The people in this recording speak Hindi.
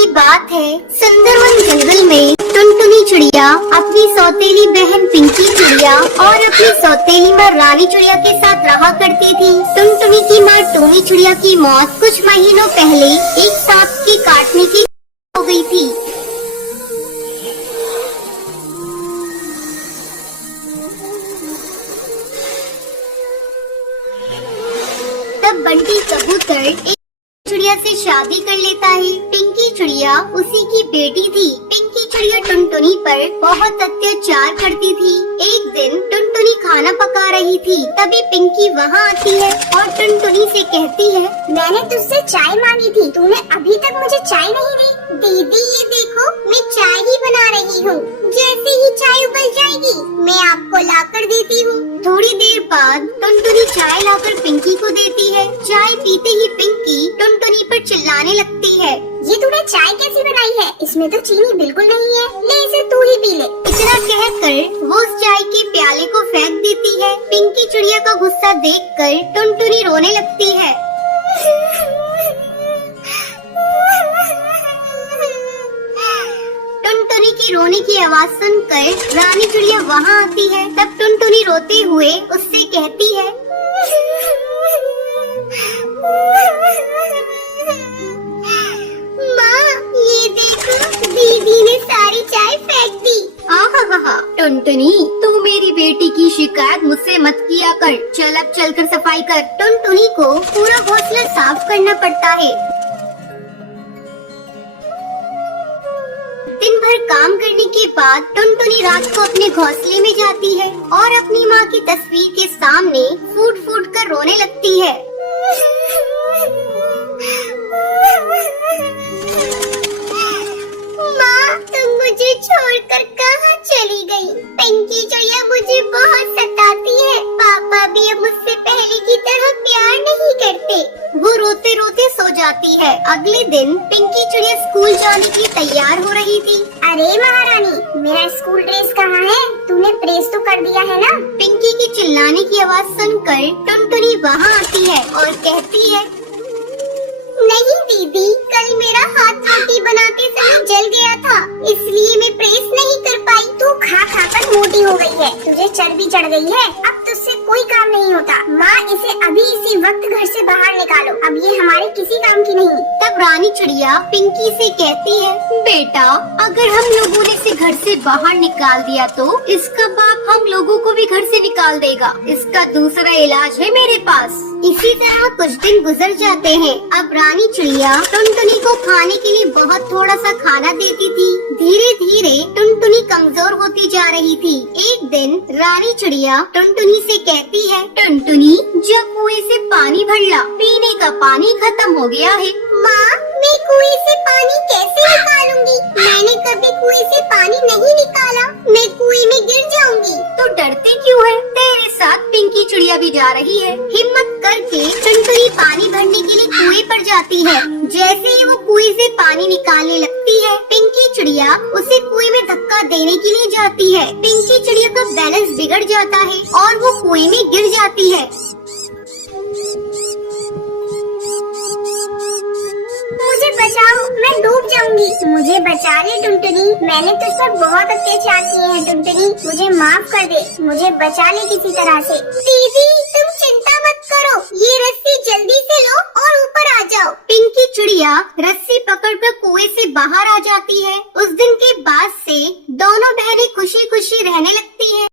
की बात है, सुंदरवन जंगल में टुनटुनी चिड़िया अपनी सौतेली बहन पिंकी चिड़िया और अपनी सौतेली माँ रानी चिड़िया के साथ रहा करती थी। टुनटुनी की माँ टूनी चिड़िया की मौत कुछ महीनों पहले एक सांप के काटने की हो गई थी। तब बंटी कबूतर एक चिड़िया से शादी कर लेता है। पिंकी चिड़िया उसी की बेटी थी। पिंकी चिड़िया टुनटुनी पर बहुत अत्याचार करती थी। एक दिन टुनटुनी खाना पका रही थी, तभी पिंकी वहाँ आती है और टुनटुनी से कहती है, मैंने तुझसे चाय मांगी थी, तूने अभी तक मुझे चाय नहीं दी। दीदी ये देखो, मैं चाय ही बना रही हूँ, जैसे ही चाय उबल जाएगी मैं आपको लाकर देती हूँ। थोड़ी देर बाद टुनटुनी चाय लाकर पिंकी को देती है। चाय पीते ही पिंकी टुनटुनी पर चिल्लाने लगती है, ये तूने चाय कैसी बनाई है? इसमें तो चीनी बिल्कुल नहीं है, ले इसे तू ही पी ले। इतना कहकर वो उस चाय के प्याले को फेंक देती है। पिंकी चिड़िया का गुस्सा देखकर टुनटुनी रोने लगती है। टुनटुनी की रोने की आवाज सुनकर रानी चिड़िया वहाँ आती है। तब टुनटुनी रोते हुए उससे कहती है, माँ ये देखो, दीदी ने सारी चाय फेंक दी। आहा, टुनटुनी तू मेरी बेटी की शिकायत मुझसे मत किया कर। चल अब चलकर सफाई कर। टुनटुनी को पूरा घोंसला साफ करना पड़ता है। दिन भर काम करने के बाद टुनटुनी रात को अपने घोंसले में जाती है और अपनी माँ की तस्वीर के सामने फूट फूट कर रोने लगती है। माँ तुम मुझे छोड़कर कहाँ चली गई? पिंकी चिड़िया मुझे बहुत सताती है। पापा भी अब मुझसे पहले की तरह प्यार नहीं करते। वो रोते रोते सो जाती है। अगले दिन पिंकी चिड़िया स्कूल जाने के लिए तैयार हो रही थी। अरे महारानी, मेरा स्कूल ड्रेस कहाँ है? तूने प्रेस तो कर दिया है ना? पिंकी के चिल्लाने की आवाज सुनकर टुनटुनी वहाँ आती है और कहती है, नहीं दीदी, कल मेरा हाथ रोटी बनाते समय जल गया था, इसलिए मैं प्रेस नहीं कर पाई। तू खा खा कर मोटी हो गई है, तुझे चर्बी चढ़ गई है, अब तुझसे कोई काम नहीं होता। माँ इसे अभी इसी वक्त घर से बाहर निकालो, अब ये हमारे किसी काम की नहीं। तब रानी चिड़िया पिंकी से कहती है, बेटा अगर हम लोगों ने इसे घर से बाहर निकाल दिया तो इसका बाप हम लोगों को भी घर से निकाल देगा। इसका दूसरा इलाज है मेरे पास। इसी तरह कुछ दिन गुजर जाते हैं। अब रानी चिड़िया टुनटुनी को खाने के लिए बहुत थोड़ा सा खाना देती थी। धीरे धीरे टुनटुनी कमजोर होती जा रही थी। एक दिन रानी चिड़िया टुनटुनी से कहती है, टुनटुनी जब कुएं से पानी भर ला, पीने का पानी खत्म हो गया है। माँ मैं कुएं से पानी कैसे निकालूंगी? मैंने कभी कुएं से पानी नहीं निकाला, मैं कुएं में गिर जाऊंगी। तो डरती क्यों है? तेरे साथ पिंकी चिड़िया भी जा रही है। हिम्मत करके टुनटुनी पानी भरने के लिए कुएं पर जाती है। जैसे ही वो कुएं से पानी निकालने लगती है, पिंकी चिड़िया उसे कुएं में धक्का देने के लिए जाती है। पिंकी चिड़िया का बैलेंस बिगड़ जाता है और वो कुएं में गिर जाती है। मुझे बचाओ, मैं डूब जाऊंगी। मुझे बचा ले टुनटुनी, मैंने तुझ पर बहुत अत्याचार किए हैं टुनटुनी, मुझे माफ कर दे, मुझे बचा ले किसी तरह से। दीदी तुम चिंता मत करो, ये रस्सी जल्दी से लो और ऊपर आ जाओ। पिंकी चिड़िया रस्सी पकड़कर कुएं से बाहर आ जाती है। उस दिन के बाद से दोनों बहनें खुशी खुशी रहने लगती हैं।